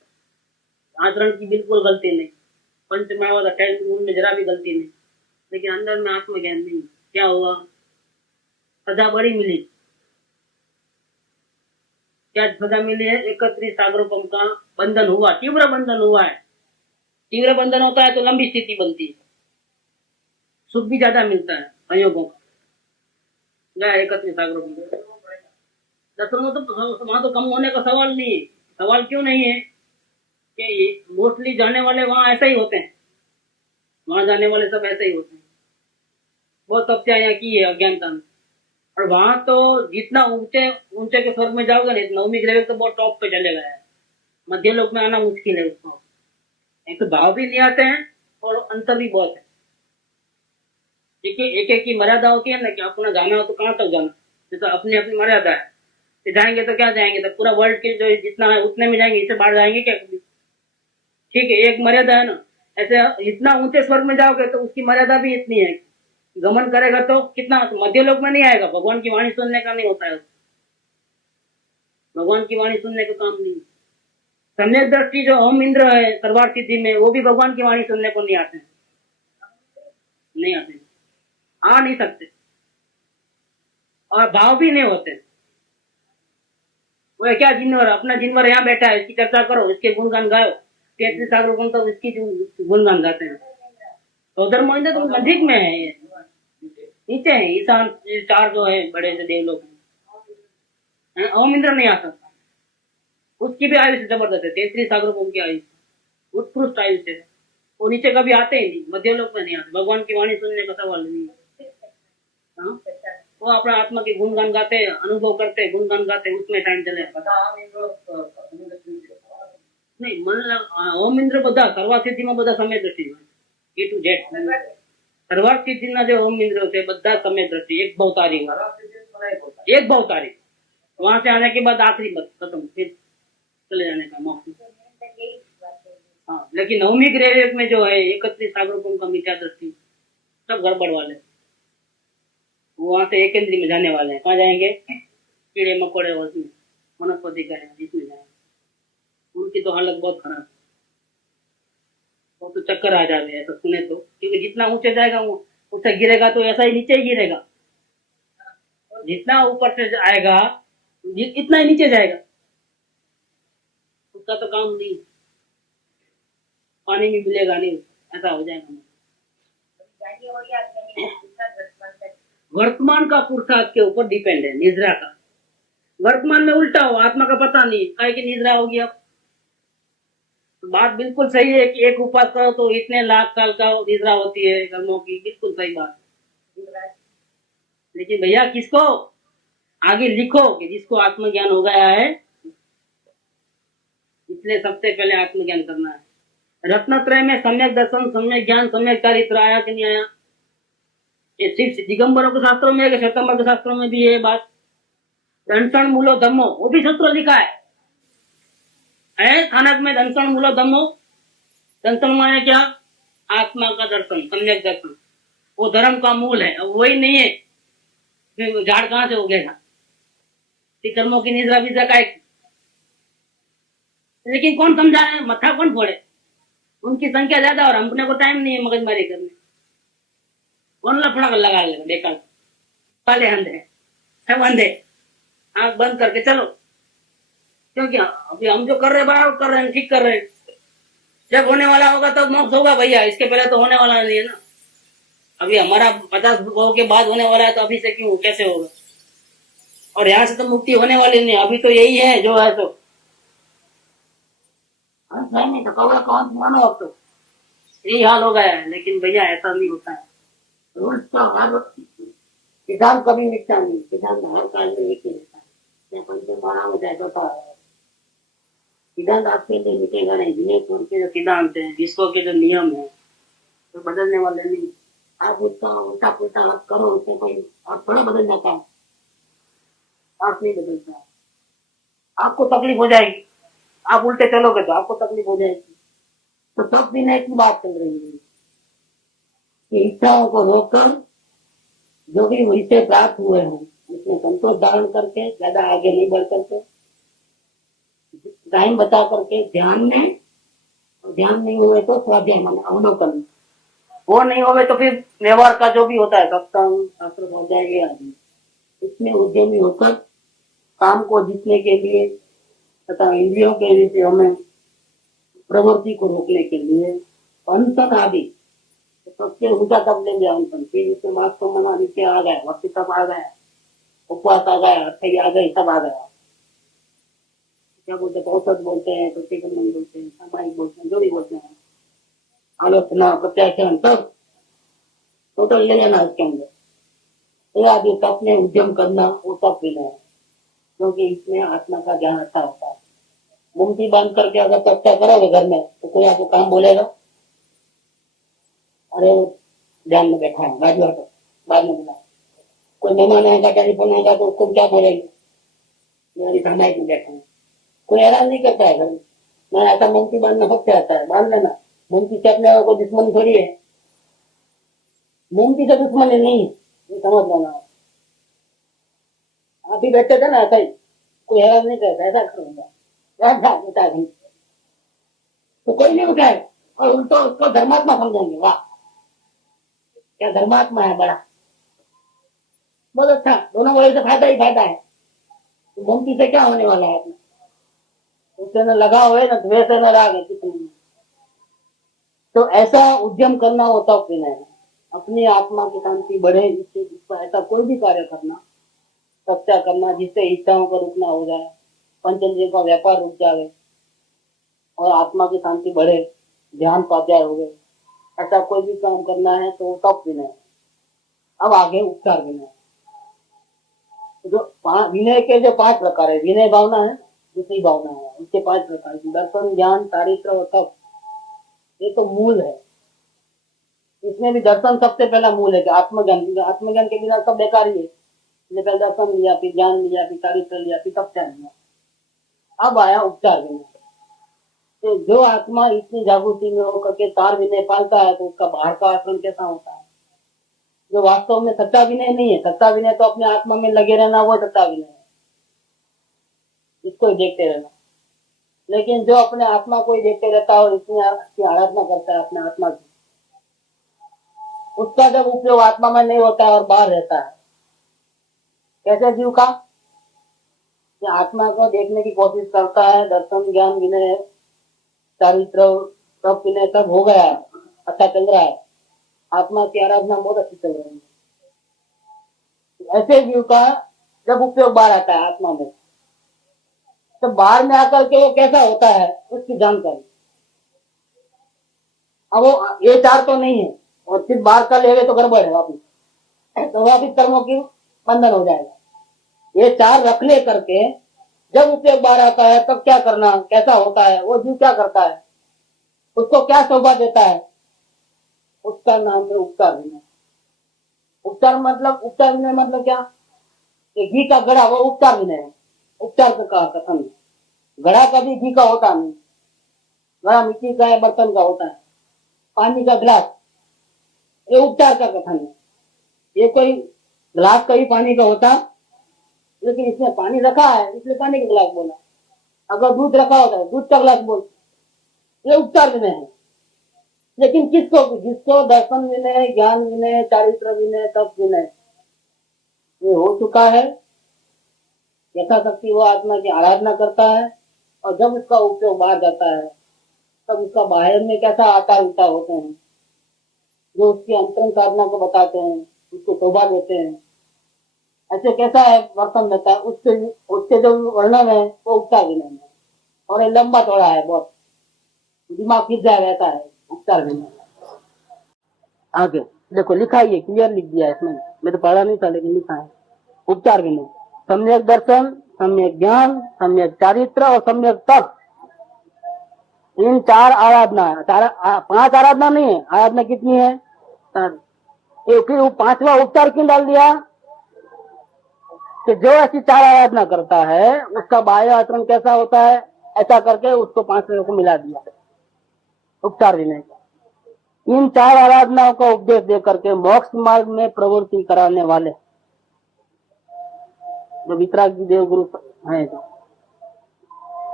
आचरण की बिल्कुल गलती नहीं, पंचमावत 28 गुण में जरा भी गलती नहीं, लेकिन अंदर में आत्मज्ञान नहीं। क्या हुआ? सजा बड़ी मिली। क्या सजा मिली है? 31 सागरों का बंधन हुआ, तीव्र बंधन हुआ है। तीव्र बंधन होता है तो लंबी स्थिति बनती है, सुख भी ज्यादा मिलता है संयोगों का। 31 सागरों में दर्शनों तो वहां तो कम होने का सवाल नहीं है। सवाल क्यों नहीं है कि मोस्टली जाने वाले वहां ऐसा ही होते हैं, वहां जाने वाले सब ऐसे ही होते हैं। बहुत तपस्या यहाँ की है अज्ञानता में, और वहां तो जितना ऊंचे ऊंचे के स्वर्ग में जाओगे ना, नवमी ग्रेवेक तो बहुत टॉप पे चले गया है, मध्य लोक में आना मुश्किल है उसको। एक तो भाव भी नहीं आते हैं और अंतर भी बहुत है, क्योंकि एक की मर्यादा होती है ना कि अपना जाना हो तो कहाँ तक जाना, जैसे अपनी अपनी मर्यादा है। तो जाएंगे तो क्या जाएंगे, तो पूरा वर्ल्ड के जो जितना है उतने में जाएंगे, इससे बाहर जाएंगे क्या कभी? ठीक है, एक मर्यादा है ना। ऐसे इतना ऊंचे स्वर्ग में जाओगे तो उसकी मर्यादा भी इतनी है, गमन करेगा तो कितना, मध्य लोक में नहीं आएगा। भगवान की वाणी सुनने का नहीं होता है, भगवान की वाणी सुनने का काम नहीं। सम्यक दृष्टि जो ओम इंद्र है सर्वार्थ सिद्धि में, वो भी भगवान की वाणी सुनने को नहीं आते, नहीं आते, आ नहीं सकते, और भाव भी नहीं होते। वो क्या जिनवर, अपना जिनवर यहाँ बैठा है, इसकी चर्चा करो, इसके गुणगान गाओ। 33 सागरों तो इसकी गुणगान गाते हैं। तो उधर मोहिंदा तो नजदीक में है, ये नीचे है ईशान, 4 जो है बड़े से देवलोक में। ओम इंद्र नहीं आ सकता, उसकी भी आयु जबरदस्त है, 33 सागरों की आयु, उत्कृष्ट आयु से। वो नीचे कभी आते ही नहीं, मध्य लोक में नहीं आते, भगवान की वाणी सुनने का सवाल नहीं है। वो अपना आत्मा के गुणगान गाते, अनुभव करते, गुणगान गाते, उसमें टाइम चले नहीं। मन ओम इंद्र बधा सर्वार्थ सिद्धि में बधा समय दृष्टि ए टू जेड सर्वार्थ सिद्धि ना जो ओम इंद्र से बधा समय दृष्टि, एक भवतारी, वहां से आने के बाद आखिरी बस खत्म, फिर चले जाने का मौका। हाँ, लेकिन नवमी ग्रेवेक में जो है 31 सागरों का मिथ्या दृष्टि, सब गड़बड़ वाले, वहां से एकेंद्री में जाने वाले हैं। कहाँ जाएंगे? कीड़े मकोड़े उसमें वनस्पति का है, जिसमें जाएंगे। उनकी तो हालत बहुत खराब, वो तो चक्कर आ जाते ऐसा सुने तो, क्योंकि जितना ऊंचे जाएगा वो उससे गिरेगा तो ऐसा ही नीचे ही गिरेगा, जितना ऊपर से आएगा इतना ही नीचे जाएगा, उसका तो काम नहीं, पानी भी मिलेगा नहीं, ऐसा हो जाएगा। वर्तमान का पुरुषार्थ के ऊपर डिपेंड है निद्रा का। वर्तमान में उल्टा हो, आत्मा का पता नहीं, काय की निद्रा होगी। अब बात बिल्कुल सही है कि एक उपास करो तो इतने लाख साल का निद्रा होती है कर्मों की, बिल्कुल सही बात है। लेकिन भैया किसको आगे लिखो कि जिसको आत्मज्ञान हो गया है, इसलिए सबसे पहले आत्मज्ञान करना है। रत्नत्रय में सम्यक दर्शन, सम्यक ज्ञान, सम्यक चारित्र आया कि नहीं आया? ये सिर्फ दिगंबरों के शास्त्रों में है कि श्वेतांबर के शास्त्रों में भी है बात? दंसन मूलो धम्मो, वो भी सूत्र लिखा है थानक में। दंसन मूलो धम्मो, दंसन माने क्या? आत्मा का दर्शन, सम्यक दर्शन। वो धर्म का मूल है। अब वही नहीं है, फिर झाड़ कहां से उगेगा? कर्मों की निद्रा विद्या का एक, लेकिन कौन समझा है? मथा कौन फोड़े? उनकी संख्या ज्यादा और हमने को टाइम नहीं है मगजमारी करने। कौन लफड़ा लगा लेगा बेकार? वाले अंधे सब अंधे, आंख बंद करके चलो। क्योंकि अभी हम जो कर रहे हैं बराबर कर रहे हैं, ठीक कर रहे हैं। जब होने वाला होगा तब मोक्ष होगा भैया, इसके पहले तो होने वाला नहीं है ना। अभी हमारा 50 के बाद होने वाला है, तो अभी से क्यों, कैसे होगा? और यहाँ से तो मुक्ति होने वाली नहीं, अभी तो यही है जो है। तो नहीं तो कौवा कौन मानो, अब तो यही हाल हो गया है। लेकिन भैया ऐसा नहीं होता है। रूल्स तो हर सिद्धांत कभी मिटता नहीं, सिद्धांत हर काल में एक ही रहता है। पंचमाणा में जाए तो सिद्धांत आपके लिए मिटेगा नहीं। विनयपुर के जो सिद्धांत है, विश्व के जो नियम है, तो बदलने वाले नहीं। आप उसका उल्टा पुल्टा आप करो, उससे कोई आप थोड़ा बदल जाता है, आप नहीं बदलता। आपको तकलीफ हो जाएगी, आप उल्टे चलोगे तो आपको तकलीफ हो जाएगी। तो तब विनय की बात चल रही है कि इच्छाओं को रोककर जो भी वैसे प्राप्त हुए हैं उसमें संतोष धारण करके ज्यादा आगे नहीं बढ़ करके, टाइम बता करके ध्यान में, ध्यान नहीं हुए तो स्वाध्याय माने अवलोकन, वो नहीं होवे तो फिर व्यवहार का जो भी होता है सत्संग शास्त्र स्वाध्याय आदि, इसमें उद्यमी होकर काम को जीतने के लिए तथा इंद्रियों के विषयों में प्रवृत्ति को रोकने के लिए अनशन आदि सबसे ऊंचा तब ले गया। अनशन फिर इसके बाद तो मना नीचे आ गया, भक्ति तब आ गया, उपवास आ गया, अर्थी आ गई, सब आ गया। क्या बोलते हैं? औसत बोलते हैं, प्रतिक्रमण बोलते हैं, सामायिक बोलते हैं, जो भी बोलते हैं, आलोचना, प्रत्याख्यान, सब टोटल ले लेना इसके अंदर। तो आदि तप में उद्यम करना वो तप भी है, क्योंकि इसमें आत्मा का ज्ञान अच्छा होता है। मुंगती बांध करके अगर चर्चा करोगे घर में तो कोई आपको काम बोलेगा? अरे ध्यान में बैठा है, बाजू हटो, बाद में बुला। कोई मेहमान आएगा, टेलीफोन आएगा तो उसको क्या बोलेंगे? मेरी सामायिक में बैठा है। कोई हैरान नहीं करता है घर में, मैं ऐसा मुंगती बांधना सबसे आता है, बांध लेना। मुंगती से अपने को दुश्मन थोड़ी है, मुंगती से दुश्मन नहीं है, ये समझ लेना। आप ही बैठे थे ना ऐसा ही, कोई हैरान नहीं करता, ऐसा करूंगा तो कोई नहीं उठाए, और उल्टो उसको धर्मात्मा समझेंगे। वाह क्या धर्मात्मा है, बड़ा बहुत अच्छा। दोनों वजह से फायदा ही फायदा है। तो मुंगती से क्या होने वाला है? उससे न लगा हुए न द्वेष न राग है किसी में। तो ऐसा उद्यम करना होता है, अपनी आत्मा की शांति बढ़े, जिससे ऐसा कोई भी कार्य करना, तपस्या करना जिससे इच्छाओं का रुकना हो जाए, पंचेंद्रियों का व्यापार रुक जाए और आत्मा की शांति बढ़े, ध्यान स्वाध्याय हो गए, ऐसा कोई भी काम करना है तो तप विनय। अब आगे उपचार विनय। जो विनय के जो 5 प्रकार है, विनय भावना है, दूसरी भावना है, उसके 5 प्रकार, दर्शन, ज्ञान, चारित्र और तप, ये तो मूल है। इसमें भी दर्शन सबसे पहला मूल है कि आत्मज्ञान, आत्मज्ञान के बिना सब बेकार ही है। पहले दर्शन लिया, फिर ज्ञान लिया, फिर चारित्र लिया, फिर तपस्या लिया, अब आया उपचार विनय। तो जो आत्मा इतनी जागृति में होकर के तार विनय पालता है तो उसका बाहर का आचरण कैसा होता है? जो वास्तव में सच्चा विनय नहीं है, सच्चा विनय तो अपने आत्मा में लगे रहना, वो सच्चा विनय है, इसको ही देखते रहना। लेकिन जो अपने आत्मा को ही देखते रहता है और इतनी अच्छी आराधना करता है अपने आत्मा की, उसका जब उपयोग आत्मा में नहीं होता है और बाहर रहता है, कैसे जीव का आत्मा को देखने की कोशिश करता है, दर्शन, ज्ञान, विनय, चारित्र, सब विनय सब हो गया, अच्छा चल रहा है, आत्मा की आराधना बहुत अच्छी चल रही है। ऐसे जीव का जब उपयोग बाहर आता है आत्मा में, तो बाहर में आकर के वो कैसा होता है उसकी जानकारी। अब वो ये चार तो नहीं है और फिर बाहर का लेवे तो गड़बड़ है वापिस, तो वापिस कर्मों की बंधन हो जाएगा। ये चार रख ले करके जब उपयोग बाहर आता है तब क्या करना, कैसा होता है, वो जीव क्या करता है, उसको क्या शोभा देता है, उसका नाम है उपचार विनय। उपचार विनय मतलब क्या, कि घी का घड़ा वो उपचार विनय है। उपचार का कथन, घड़ा कभी घी का होता नहीं, घड़ा मिट्टी का है, बर्तन का होता है। पानी का गिलास ये उपचार का कथन है। ये कोई गिलास कभी पानी का होता, लेकिन इसमें पानी रखा है इसलिए पानी का गिलास बोला। अगर दूध रखा होता है दूध का गिलास बोल, ये उपचार विनय है। लेकिन जिसको दर्शन विनय, ज्ञान विनय, चारित्र विनय, तप विनय ये हो चुका है, यथाशक्ति वो आत्मा की आराधना करता है, और जब उसका उपयोग बाहर जाता है तब उसका बाहर में कैसा आकार उल्टा होते हैं, जो उसकी अंतरंग साधना को बताते हैं, उसको शोभा देते हैं। ऐसे कैसा है वर्तन रहता है, उसके जो वर्णन है वो उपचार विनय है। और ये लंबा चौड़ा है, बहुत दिमाग खींच जाए वैसा है उपचार विनय। आगे देखो लिखा है, क्लियर लिख दिया है इसमें, मैं तो पढ़ा नहीं था लेकिन लिखा है। उपचार विनय सम्यक दर्शन, सम्यक ज्ञान, सम्यक चारित्र और सम्यक तप, इन चार आराधना, 5 आराधना नहीं है। आराधना कितनी है? फिर वो 5वां उपचार क्यों डाल दिया कि जो ऐसी 4 आराधना करता है उसका बाह्य आचरण कैसा होता है, ऐसा करके उसको 5वें को मिला दिया उपचार विनय। इन 4 आराधनाओं का उपदेश दे करके मोक्ष मार्ग में प्रवृत्ति कराने वाले जो वितरागी देव गुरु हैं,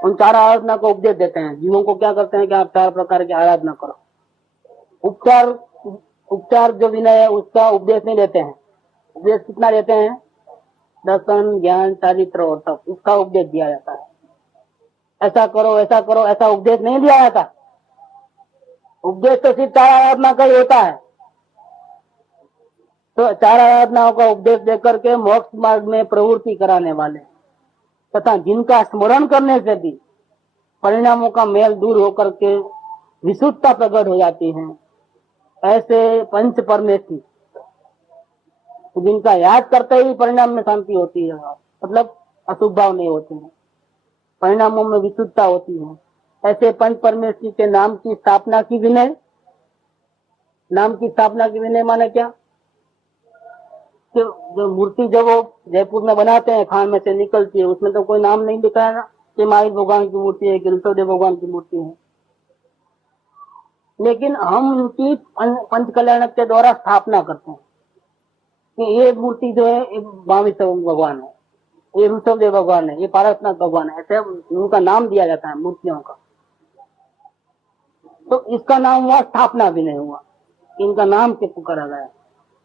उन 4 आराधना को उपदेश देते हैं। जीवों को क्या करते हैं कि आप 4 प्रकार की आराधना करो। उपचार जो विनय है उसका उपदेश नहीं देते हैं। उपदेश कितना देते हैं? दर्शन, ज्ञान, चारित्र और तप, इसका उपदेश दिया जाता है। ऐसा करो ऐसा करो ऐसा उपदेश नहीं दिया जाता। उपदेश तो सिर्फ 4 आराधना का ही होता है। तो 4 आराधनाओं का उपदेश देकर के मोक्ष मार्ग में प्रवृत्ति कराने वाले तथा जिनका स्मरण करने से भी परिणामों का मेल दूर होकर के विशुद्धता प्रकट हो जाती है, ऐसे पंच परमेष्ठी जिनका याद करते ही परिणाम में शांति होती है, मतलब अशुभ भाव नहीं होते हैं, परिणामों में विशुद्धता होती है, ऐसे पंच परमेष्ठी के नाम की स्थापना की विनय। नाम की स्थापना की विनय माने क्या? जो मूर्ति जब वो जयपुर में बनाते हैं, खान में से निकलती है, उसमें तो कोई नाम नहीं लिखा है ना कि महावीर भगवान की मूर्ति है, गिरिदेव भगवान की मूर्ति है। लेकिन हम उनकी पंच कल्याण के द्वारा स्थापना करते हैं कि ये मूर्ति जो है महावीर भगवान है, ये ऋषभदेव भगवान है, ये पारसनाथ भगवान है, ऐसे उनका नाम दिया जाता है मूर्तियों का। तो इसका नाम हुआ स्थापना भी नहीं हुआ, इनका नाम से पुकारा गया।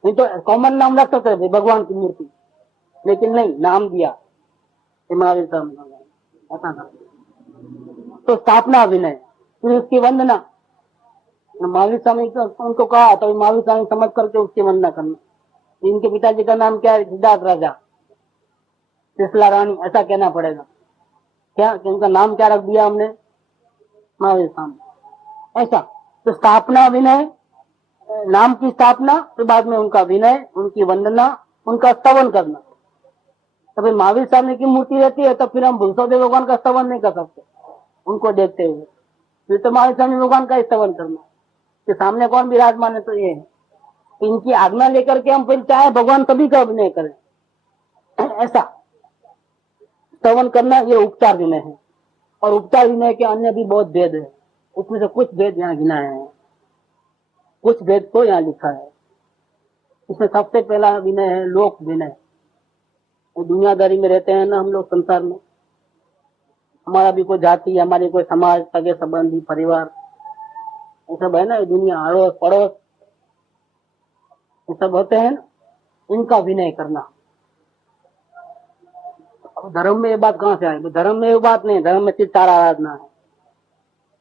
नहीं तो कॉमन नाम रख सकते थे भगवान की मूर्ति, लेकिन नहीं, नाम दिया महावीर भगवान। तो स्थापना विनय, फिर उसकी वंदना। महावीर स्वामी उनको कहा तो महावीर स्वामी समझ करके उसकी वंदना करना। इनके पिताजी का नाम क्या है? सिद्धार्थ राजा, त्रिशला रानी, ऐसा कहना पड़ेगा क्या कि उनका नाम क्या रख दिया हमने? महावीर स्वामी। ऐसा तो स्थापना विनय, नाम की स्थापना, फिर बाद में उनका विनय, उनकी वंदना, उनका स्तवन करना। तभी महावीर स्वामी की मूर्ति रहती है तो फिर हम ऋषभदेव भगवान का स्तवन नहीं कर सकते उनको देखते हुए। फिर तो महावीर स्वामी भगवान का स्तवन करना कि सामने कौन विराजमान है, तो ये है। इनकी आज्ञा लेकर के हम फिर चाहे भगवान सभी का अभिनय करें, ऐसा स्तवन करना, ये उपचार विनय है। और उपचार विनय के अन्य भी बहुत भेद है, उसमें से कुछ भेद यहाँ गिनाए हैं, कुछ भेद तो यहाँ लिखा है। इसमें सबसे पहला विनय है लोक विनय। वो दुनियादारी में रहते हैं ना हम लोग, संसार में, हमारा भी कोई जाति, हमारी कोई समाज, सगे संबंधी, परिवार, ये सब है ना, दुनिया, अड़ोस पड़ोस, ये सब होते हैं ना, इनका विनय करना। धर्म में ये बात कहाँ से आई? धर्म में ये बात नहीं, धर्म में सिर्फ 4 आराधना है।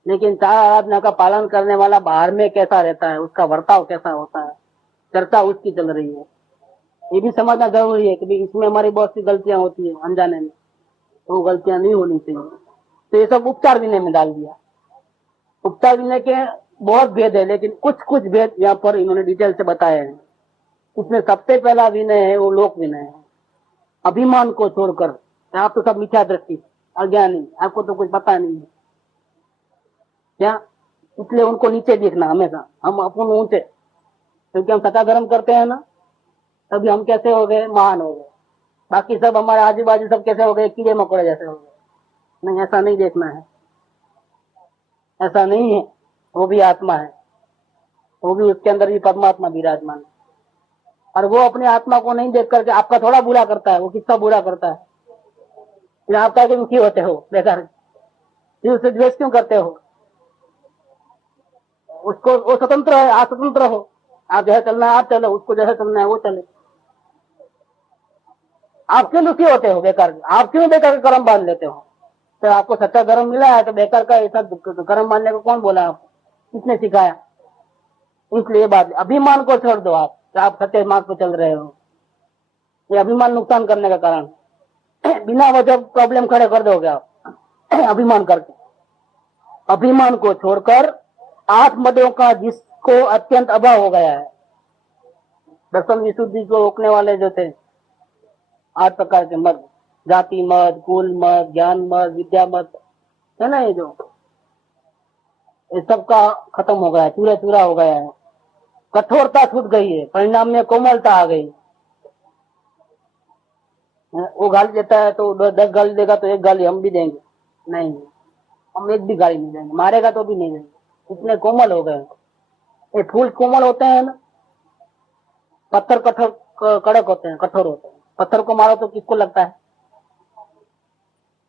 लेकिन 4 आराधना का पालन करने वाला बाहर में कैसा रहता है, उसका वर्ताव कैसा होता है, चर्चा उसकी चल रही है। ये भी समझना जरूरी है कि इसमें हमारी बहुत सी गलतियां होती है अनजाने में। वो गलतियां नहीं होनी चाहिए। तो ये सब उपचार विनय में डाल दिया। उपचार विनय के बहुत भेद है, लेकिन कुछ कुछ भेद यहाँ पर इन्होंने डिटेल से बताए हैं। इसमें सबसे पहला विनय है वो लोक विनय है। अभिमान को छोड़कर, आप तो सब मिथ्या दृष्टि, अज्ञानी, आपको तो कुछ पता नहीं है क्या, इसलिए उनको नीचे देखना हमेशा, हम अपन ऊंचे, क्योंकि हम सत्ता धर्म करते हैं ना, तभी हम कैसे हो गए, महान हो गए। बाकी सब हमारे आजू बाजू सब कैसे हो गए, कीड़े मकोड़े जैसे हो गए। नहीं, ऐसा नहीं देखना है, ऐसा नहीं है। वो भी आत्मा है, वो भी, उसके अंदर भी परमात्मा विराजमान है। और वो अपने आत्मा को नहीं देख करके आपका थोड़ा बुरा करता है, वो किसका बुरा करता है। फिर आप क्या दुखी होते हो बेकार, फिर उससे द्वेष क्यों करते हो। उसको, वो स्वतंत्र है, आप स्वतंत्र हो, आप जैसे चलना है आप चलो, उसको जैसे चलना है वो चले। आप क्यों दुखी होते हो बेकार, आप क्यों बेकार का कर्म बांध लेते हो। तो आपको सच्चा धर्म मिला है तो बेकार का ऐसा कर्म बांधने को कौन बोला, आपको किसने सिखाया। इसलिए बात, अभिमान को छोड़ दो आप सच्चे मार्ग पर चल रहे हो। ये अभिमान नुकसान करने का कारण, बिना वजह प्रॉब्लम खड़े कर दोगे आप अभिमान करके। अभिमान को छोड़कर आत्मदों का जिसको अत्यंत अभाव हो गया है, दर्शन विशुद्धि को रोकने वाले जो थे 8 प्रकार के मत, जाति मत, कुल मत, ज्ञान मत, विद्या मत है ना, ये जो ये सबका खत्म हो गया, चूरा चूरा हो गया है। कठोरता छूट गई है, परिणाम में कोमलता आ गई। वो गाली देता है तो 10 गाली देगा तो 1 गाली हम भी देंगे, नहीं हम 1 भी गाली नहीं देंगे, मारेगा तो भी नहीं देंगे, इतने कोमल हो गए। ये फूल कोमल होते हैं ना, पत्थर कठोर कड़क होते हैं, कठोर होते हैं। पत्थर को मारो तो किसको लगता है,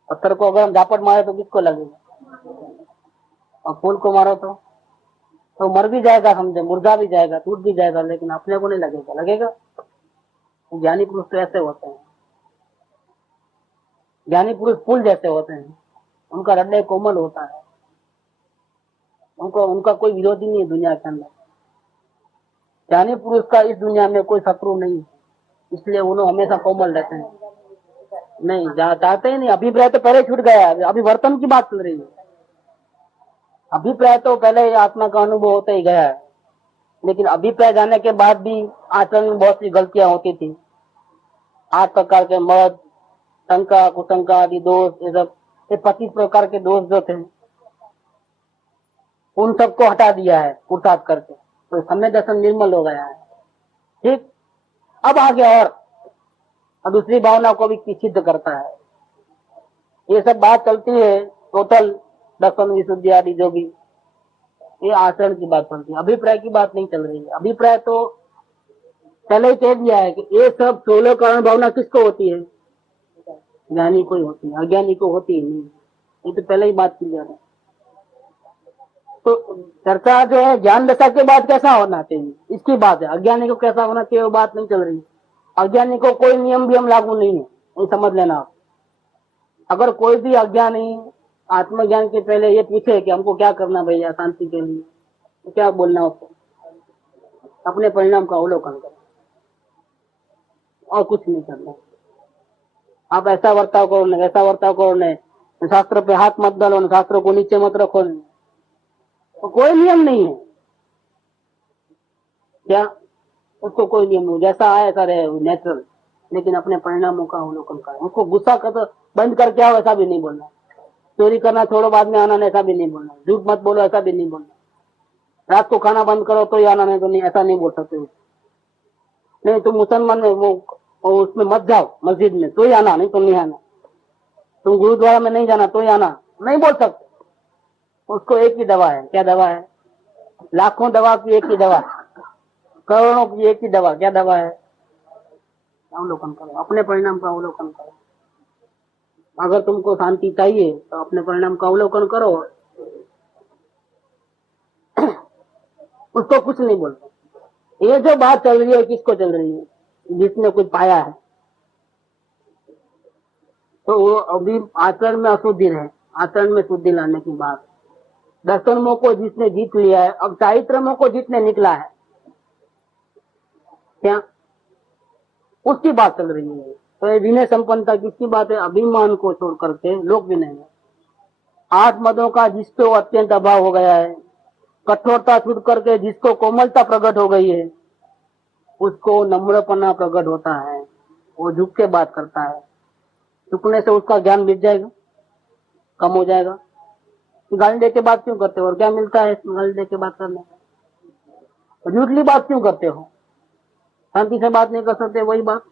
पत्थर को अगर हम झापट मारे तो किसको लगेगा, और फूल को मारो तो मर भी जाएगा, समझे, मुर्दा भी जाएगा, टूट भी जाएगा, लेकिन अपने को नहीं लगेगा, लगेगा। ज्ञानी पुरुष तो ऐसे होते हैं, ज्ञानी पुरुष फूल जैसे होते हैं, उनका हृदय कोमल होता है, उनका कोई विरोधी नहीं है दुनिया के अंदर। ज्ञानी पुरुष का इस दुनिया में कोई शत्रु नहीं है, इसलिए उन्होंने हमेशा कोमल रहते हैं। नहीं चाहते ही नहीं, अभिप्राय तो पहले छूट गया है, अभी वर्तन की बात चल रही है। अभिप्राय तो पहले आत्मा का अनुभव होता ही गया है, लेकिन अभिप्राय जाने के बाद भी आचरण में बहुत सी गलतियां होती थी। 8 प्रकार के मद, शंका, कुशंका आदि दोष, ये सब, ये 25 प्रकार के दोष जो थे, उन सबको हटा दिया है पुरुषार्थ करके, तो सम्यक दर्शन निर्मल हो गया है। ठीक, अब आगे और दूसरी भावना को भी सिद्ध करता है। ये सब बात चलती है टोटल दर्शन विशुद्धि आदि जो भी, ये आचरण की बात चलती है, अभिप्राय की बात नहीं चल रही है। अभिप्राय तो पहले ही कह दिया है कि ये सब 16 कारण भावना किसको होती है, ज्ञानी को ही होती है, अज्ञानी को होती ही नहीं। ये तो पहले ही बात की जा रही है। तो चर्चा जो है ज्ञान दशा के बाद कैसा होना चाहिए इसकी बात है, अज्ञानी को कैसा होना चाहिए वो बात नहीं चल रही है। अज्ञानी को कोई नियम भी हम लागू नहीं है, ये समझ लेना आप। अगर कोई भी अज्ञानी आत्मज्ञान के पहले ये पूछे कि हमको क्या करना भैया शांति के लिए, तो क्या बोलना उसको, अपने परिणाम का अवलोकन करो और कुछ नहीं करना। आप ऐसा वर्ताव करो नहीं, वैसा वर्ताव करो नहीं, शास्त्र पे हाथ मत डालो, शास्त्रों को नीचे मत रखो, नहीं तो कोई नियम नहीं है क्या, उसको कोई नियम नहीं, जैसा आए ऐसा रहे नेचुरल, लेकिन अपने परिणामों का अवलोकन करें। उसको गुस्सा कर बंद करके आओ ऐसा भी नहीं बोलना, चोरी करना छोड़ो बाद में आना ऐसा भी नहीं बोलना, झूठ मत बोलो ऐसा भी नहीं बोलना, रात को खाना बंद करो तो ही आना, नहीं तो नहीं, ऐसा नहीं बोल सकते। नहीं तुम मुसलमान में वो उसमें मत जाओ मस्जिद में तो ही आना, नहीं तो नहीं आना, तुम गुरुद्वारा में नहीं जाना तो ही आना, नहीं बोल सकते। उसको एक ही दवा है, क्या दवा है, लाखों दवा की एक ही दवा, करोड़ों की एक ही दवा, क्या दवा है, अवलोकन करो, अपने परिणाम का अवलोकन करो। अगर तुमको शांति चाहिए तो अपने परिणाम का अवलोकन करो, उसको कुछ नहीं बोलते। ये जो बात चल रही है किसको चल रही है, जिसने कुछ पाया है, तो वो अभी आचरण में अशुद्धि रहे, आचरण में शुद्धि लाने की बात। दर्शन मोह को जिसने जीत लिया है, अब चारित्र मोह को जितने निकला है क्या, उसकी बात चल रही है। तो ये विनय संपन्नता किसकी बात है? अभिमान को छोड़ करके लोक विनय है। 8 मदों का जिसको अत्यंत अभाव हो गया है, कठोरता छूट करके जिसको कोमलता प्रकट हो गई है, उसको नम्रपना प्रकट होता है। वो झुक के बात करता है। झुकने से उसका ज्ञान मिट जाएगा, कम हो जाएगा। गाली दे के बात क्यों करते हो? और क्या मिलता है गाली दे के बात करने? झूठली बात क्यों करते हो? शांति से बात नहीं कर सकते, वही बात।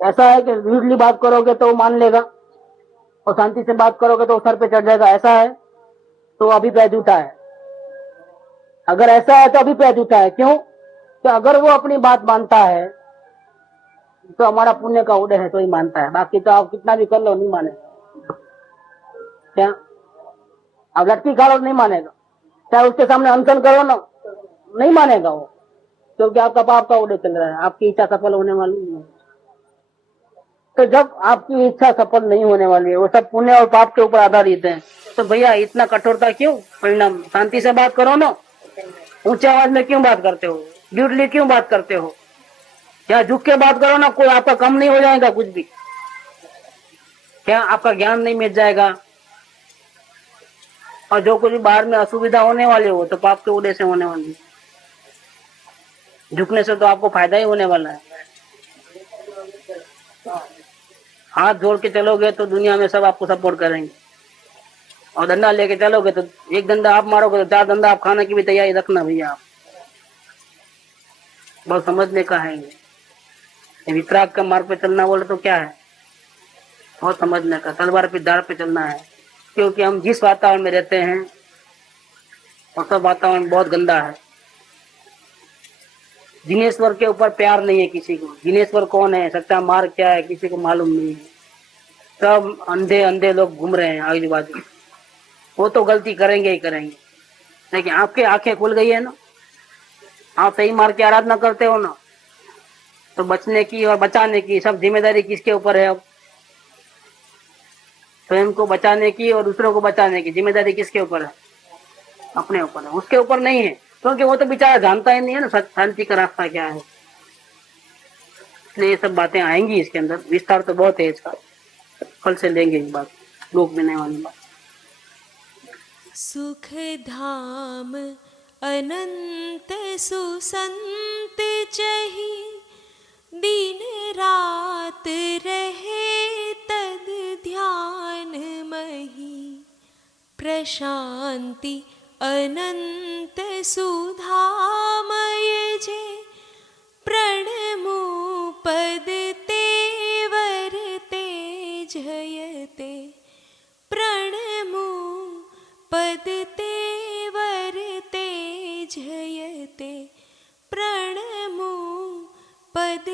ऐसा है कि झूठली बात करोगे तो वो मान लेगा, और शांति से बात करोगे तो वो सर पे चढ़ जाएगा। ऐसा है तो अभिप्राय झूठा है। अगर ऐसा है तो अभिप्राय झूठा है। क्यों? तो अगर वो अपनी बात मानता है तो हमारा पुण्य का उदय है तो ही मानता है, बाकी तो आप कितना भी कर लो नहीं मानेगा। क्या आप लटकी खा लो नहीं मानेगा? चाहे उसके सामने अनशन करो ना, नहीं मानेगा वो, क्योंकि आपका पाप का उदय चल रहा है, आपकी इच्छा सफल होने वाली नहीं है। तो जब आपकी इच्छा सफल नहीं होने वाली है, वो सब पुण्य और पाप के ऊपर आधारित है, तो भैया इतना कठोरता क्यों? परिणाम शांति से बात करो ना। ऊंचे आवाज में क्यों बात करते हो? ड्यूटली क्यों बात करते हो? क्या झुक के बात करो ना, कोई आपका कम नहीं हो जाएगा कुछ भी। क्या आपका ज्ञान नहीं मिट जाएगा? और जो कुछ बाहर में असुविधा होने वाली हो तो पाप के उदय से होने वाली। झुकने से तो आपको फायदा ही होने वाला है। हाथ जोड़ के चलोगे तो दुनिया में सब आपको सपोर्ट करेंगे, और डंडा लेके चलोगे तो एक डंडा आप मारोगे तो 4 डंडा आप खाने की भी तैयारी रखना भैया। आप बहुत समझने का है ये वितराग का मार्ग पे चलना बोले तो क्या है, बहुत समझने का। तलवार पे धार पे चलना है, क्योंकि हम जिस वातावरण में रहते हैं और सब वातावरण बहुत गंदा है। जिनेश्वर के ऊपर प्यार नहीं है किसी को। जिनेश्वर कौन है, सच्चा मार्ग क्या है, किसी को मालूम नहीं है। सब अंधे अंधे लोग घूम रहे हैं आजू बाजू। वो तो गलती करेंगे ही करेंगे, लेकिन आपके आंखें खुल गई है ना, आप सही मार्ग की आराधना करते हो ना, तो बचने की और बचाने की सब जिम्मेदारी किसके ऊपर है? अब स्वयं को बचाने की और दूसरों को बचाने की जिम्मेदारी किसके ऊपर है? अपने ऊपर है, उसके ऊपर नहीं है, क्योंकि वो तो बेचारा जानता ही नहीं है ना शांति का रास्ता क्या है। इसलिए ये सब बातें आएंगी इसके अंदर, विस्तार तो बहुत है इसका, कल से लेंगे ये बात, लोक विनय वाली बात। सुख धाम अनंत सुसंत चही, दिन रात रहे तद ध्यान मही। प्रशांति अनंत सुधामय जे, प्रणमो पद तेवर तेजयते। प्रणमो पद तेवर तेजयते। प्रणमो पद